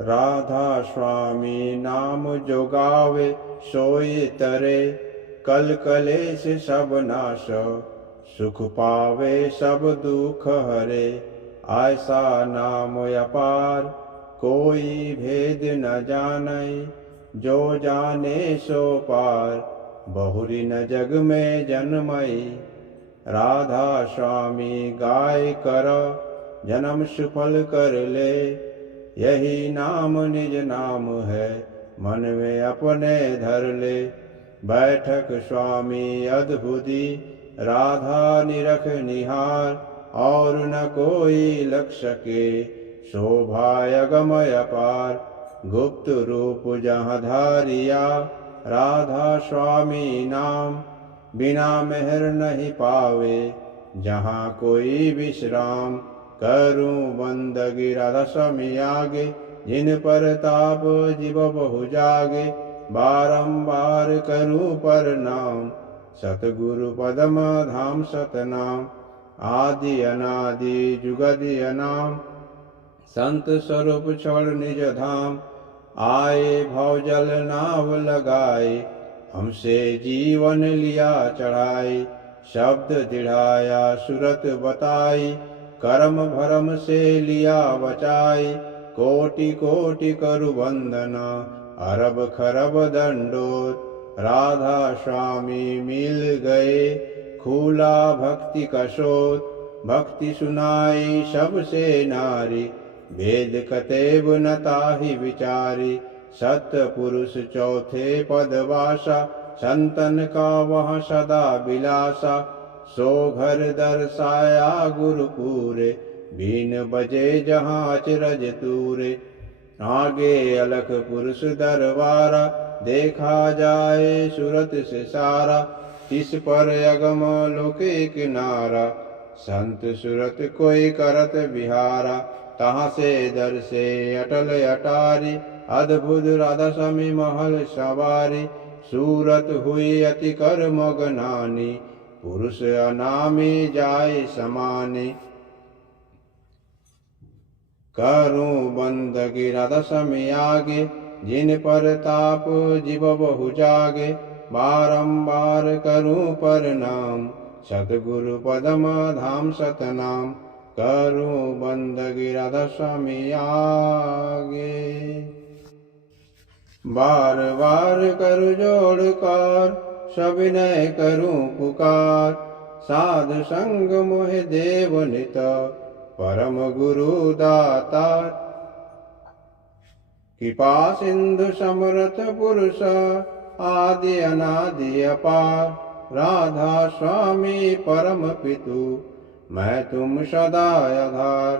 राधा स्वामी नाम जो गावे सोई तरे, कल कलेश सब नाश सुख पावे सब दुख हरे। ऐसा नाम अपार कोई भेद न जानै, जो जाने सो पार बहुरी न जग में जन्मई। राधा स्वामी गाय कर जन्म सुफल कर ले, यही नाम निज नाम है मन में अपने धर ले। बैठक स्वामी अद्भुति राधा निरख निहार, और न कोई लख सके शोभा अगम अपार। गुप्त रूप जहाँ धारिया राधा स्वामी नाम, बिना मेहर नहीं पावे जहाँ कोई विश्राम। करूं बंदगी राधा स्वामी आगे, जिन पर ताप जीव बहु जागे। बारंबार करूं प्रणाम सतगुरु पदम धाम सतनाम। आदि अनादि जुगदि अनाम, संत स्वरूप छोड़ निज धाम। आए भव जल नाव लगाए, हमसे जीवन लिया चढ़ाई। शब्द दृढ़ाया सुरत बताई, कर्म भरम से लिया बचाई। कोटि कोटि करु वंदना, अरब खरब दंडोत। राधा स्वामी मिल गए, खुला भक्ति का स्रोत। भक्ति सुनाई सबसे नारी, वेद कतेब न ताहि विचारी। सत्य पुरुष चौथे पदवासा, संतन का वह सदा बिलासा। सो घर दर्शाया गुरुपुरे, बीन बजे जहाँ अचरज तूरे। आगे अलख पुरुष दरबारा, देखा जाए सूरत से सारा। तिस पर अगम लोके किनारा, संत सूरत कोई करत बिहारा। तहाँ से दर से अटल अटारी, अद्भुत राधा स्वामी महल सवारी। सूरत हुई अति कर मगनानी, पुरुष अनामी जाय समानी। करूं बंदगी राधा स्वामी आगे, जिन पर ताप जीव बहु जागे। बारंबार करूं प्रणाम सतगुरु पदम धाम सतनाम। करूं बंदगी राधा स्वामी आगे। बार बार कर जोड़ कर सविनय करूं पुकार। साध संग मोह देव नित, परम गुरु दातार। कृपा सिंधु समरथ पुरुष, आदि अनादि अपार। राधा स्वामी परम पितु, मैं तुम सदा आधार।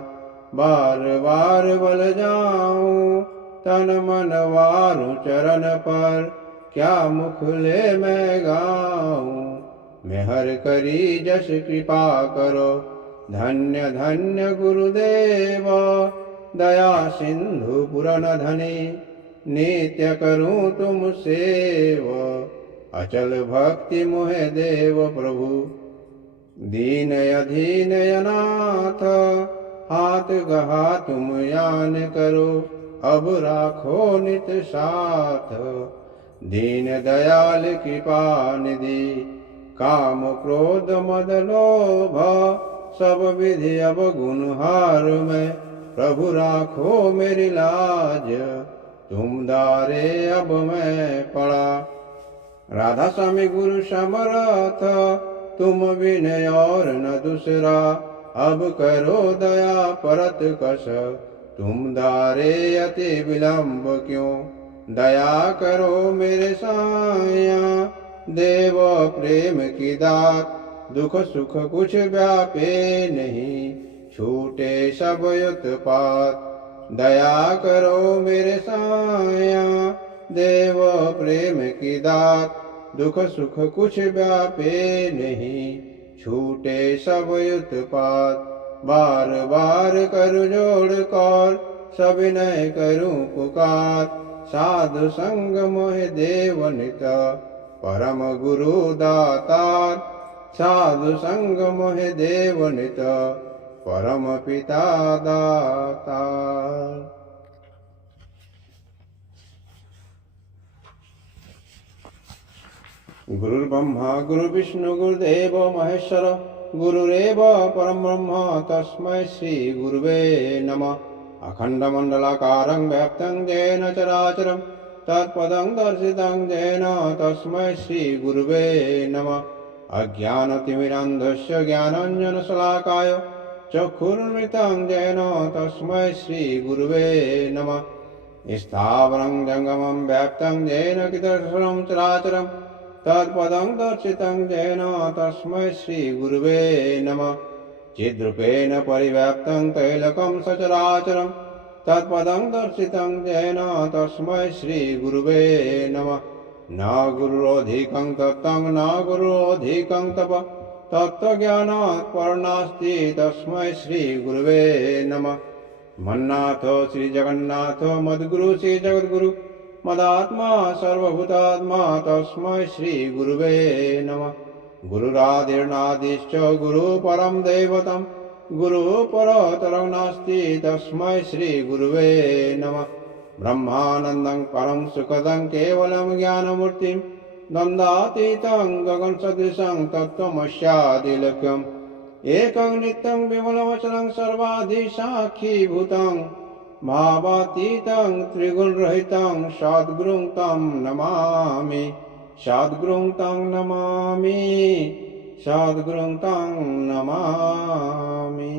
बार बार बल जाऊं तन मन वारूं चरण पर। क्या मुख ले मैं गाऊं, मेहर करी जस कृपा करो। धन्य धन्य गुरुदेव, दया सिंधु पुरन धनी। नित्य करूं तुम सेव, अचल भक्ति मोहे देव प्रभु। दीन अधीन अनाथ, हाथ गहा तुम यान करो। अब राखो नित साथ, दीन दयाल कृपा निधि। काम क्रोध मद लोभ, सब विधि अब गुणहार में। प्रभु राखो मेरी लाज, तुम दारे अब मैं पड़ा। राधा स्वामी गुरु समर्थ, तुम विनय और न दूसरा। अब करो दया परत कस, तुम दारे अति विलंब क्यों। दया करो मेरे साया, देव प्रेम की दात। दुख सुख कुछ व्यापे नहीं, छूटे सब उत्पात। दया करो मेरे साया, देव प्रेम की दात। दुख सुख कुछ व्यापे नहीं, छूटे सब उत्पात। बार बार कर जोड़ कर, सविनय करूं पुकार। साधु संग मोह देव नित, परम गुरु दातार। साधु संग मोह देव नित, परम पिता दातार। गुरुर्ब्रह्मा गुरुर्विष्णु गुरुदेव महेश्वर गुरुरेव परं ब्रह्म तस्मै श्री गुरुवे नमः। अखण्डमण्डलाकारं व्याप्तं येन चराचरं तत्पदं दर्शितं येन तस्मै श्री गुरुवे नमः। अज्ञानतिमिरान्धस्य ज्ञानाञ्जनशलाकाय चक्षुरुन्मिलितं येन तस्मै श्री गुरुवे नमः। स्थावरं जङ्गमं व्याप्तं येन कितरं चराचरं तत्पदं दर्शितं येन तस्मै श्री गुरुवे नमः। चिद्रूपेण परिव्याप्तं तैलकं सचराचरं तत्पदं दर्शितं येन तस्मै श्री गुरुवे नमः। न गुरुरोधिकं तत्त्वं न गुरुरोधिकं तप तत्त्वज्ञानात् परनास्ति तस्मै श्री गुरुवे नमः। मन्नाथ श्री जगन्नाथ मद्गुरु श्री जगद्गुरु मदात्मा सर्वभूतात्मा तस्मै श्री गुरुवे नमः। गुरुरादिर्नादिश्च गुरु परं दैवतं गुरु परतरं नास्ति तस्मै श्री गुरुवे नमः। ब्रह्मानन्दं परं सुखदं केवलं ज्ञानमूर्तिं द्वन्द्वातीतं गगनसदृशं तत्त्वमस्यादिलक्ष्यम् एकं नित्यं विमलमचलं सर्वाधिसाक्षीभूतं भावातीतं त्रिगुणरहितं सद्गुरुं तं नमामि सद्गुरुं तं नमामि सद्गुरुं तं नमामि।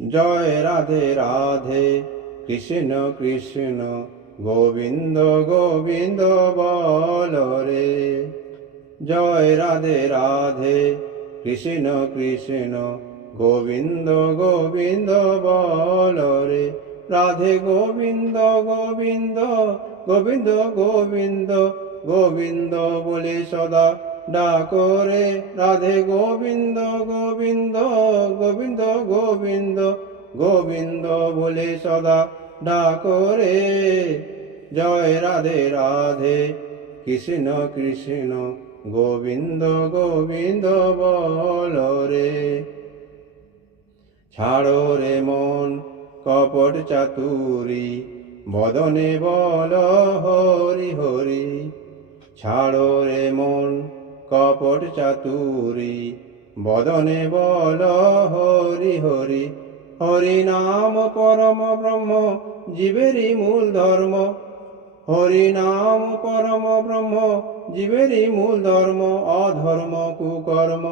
जय राधे राधे कृष्ण कृष्ण गोविंद गोविंद बोलो रे। जय राधे राधे कृष्ण कृष्ण गोविंद गोविंद बोलो रे। राधे गोविंद गोविंद गोविंद गोविंद गोविंद बोले सदा डाको रे। राधे गोविंद गोविंद गोविंद गोविंद गोविंद बोले सदा डाको रे। जय राधे राधे कृष्ण कृष्ण गोविंद गोविंद बोलो रे। ছাড়ো রে মন কপট চাতুরি বদনে বল হরি হরি। ছাড়ো রে মন কপট চাতুরি বদনে বল হরি হরি। হরি নাম পরম ব্রহ্ম জীবেরই মূল ধর্ম। হরি নাম পরম ব্রহ্ম জীবেরই মূল ধর্ম। অধর্ম কুকর্ম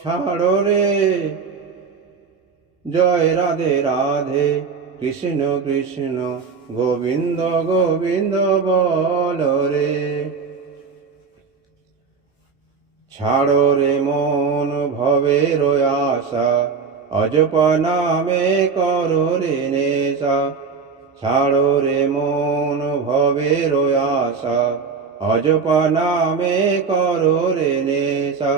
ছাড়ো রে। জয় রাধে রাধে কৃষ্ণ কৃষ্ণ গোবিন্দ গোবিন্দ বলো রে। ছাড়ো রে মন ভবের আশা অজপ নামে করো রে নেশা। ছাড়ো রে মন ভবের আশা অজপ নামে করো রে নেশা।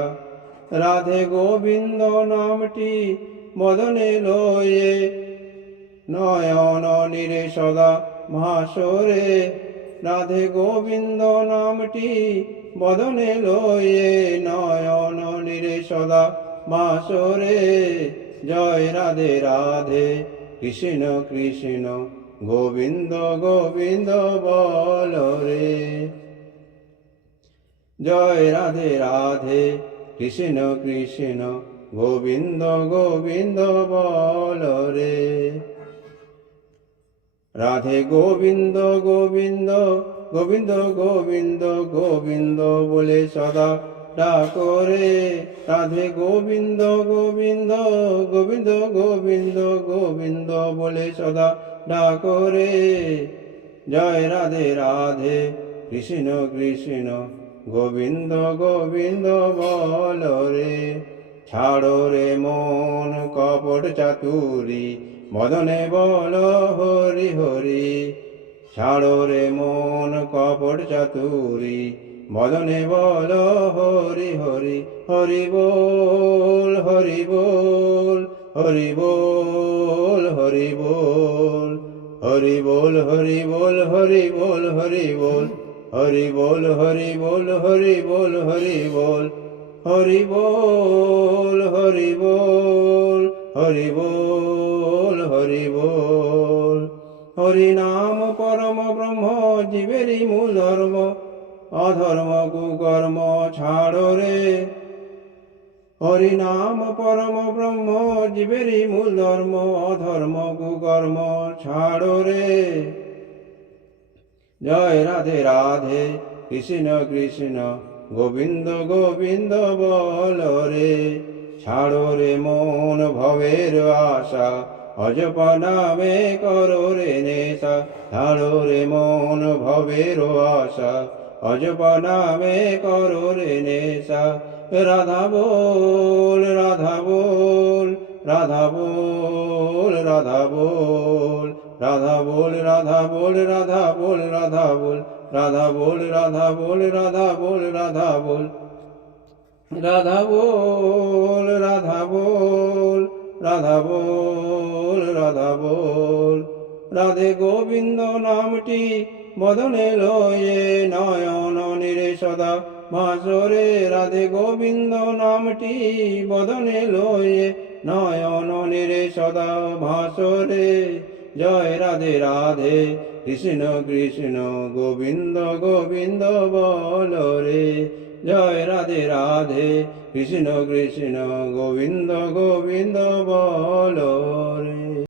রাধে গোবিন্দ নামটি মদনে লয়ে নয়ন নিরে সদা ভাসরে। রাধে গোবিন্দ নামটি বদনে লয়ে নয়ন নিরে সদা ভাসরে। জয় রাধে রাধে কৃষ্ণ কৃষ্ণ গোবিন্দ গোবিন্দ বলো রে। জয় রাধে রাধে কৃষ্ণ কৃষ্ণ গোবিন্দ গোবিন্দ বলো রে। রাধে গোবিন্দ গোবিন্দ গোবিন্দ গোবিন্দ গোবিন্দ বলে সদা ডাকো রে। রাধে গোবিন্দ গোবিন্দ গোবিন্দ গোবিন্দ গোবিন্দ বলে সদা ডাকো রে। জয় রাধে রাধে কৃষ্ণ কৃষ্ণ গোবিন্দ গোবিন্দ বলো রে। ছাড়ো রে মন কপট চাতুরি মদনে বল হরি হরি। ছাড়ো রে মন কপট চাতুরি মদনে বল হরি হরি। হরি বল হরি বল হরি বল হরি বল হরি বল হরি বল হরি বল হরি বল হরি বল হরি বল হরি বল হরি বল হরি বল হরি বল হরি বল হরি বল হরি নাম পরম ব্রহ্ম জীবেরই মূল ধর্ম, অধর্ম কুকর্ম ছাড়ো রে। হরি নাম পরম ব্রহ্ম জীবেরই মূল ধর্ম, অধর্ম কুকর্ম ছাড়ো রে। জয় রাধে রাধে কৃষ্ণ কৃষ্ণ গোবিন্দ গোবিন্দ বল রে। ছাড়ো রে মন ভবের আশা, অজপ নামে করো রে নেশা। ছাড়ো রে মন ভবের আশা, অজপ নামে করো রে নেশা। রাধা বল রাধা বল, রাধা বল রাধা বল, রাধা বল রাধা বল, রাধা বল রাধা বল, রাধা বল রাধা বল, রাধা বল রাধা বল, রাধা বল রাধা বল, রাধা বল রাধা বল। রাধে গোবিন্দ নামটি বদনে লয়ে নয়ন নিরে সদা ভাসরে। রাধে গোবিন্দ নামটি বদনে লয়ে নয়ন নিরে সদা ভাসরে। জয় রাধে রাধে কৃষ্ণ কৃষ্ণ গোবিন্দ গোবিন্দ বল রে। জয় রাধে রাধে কৃষ্ণ কৃষ্ণ গোবিন্দ গোবিন্দ বল রে।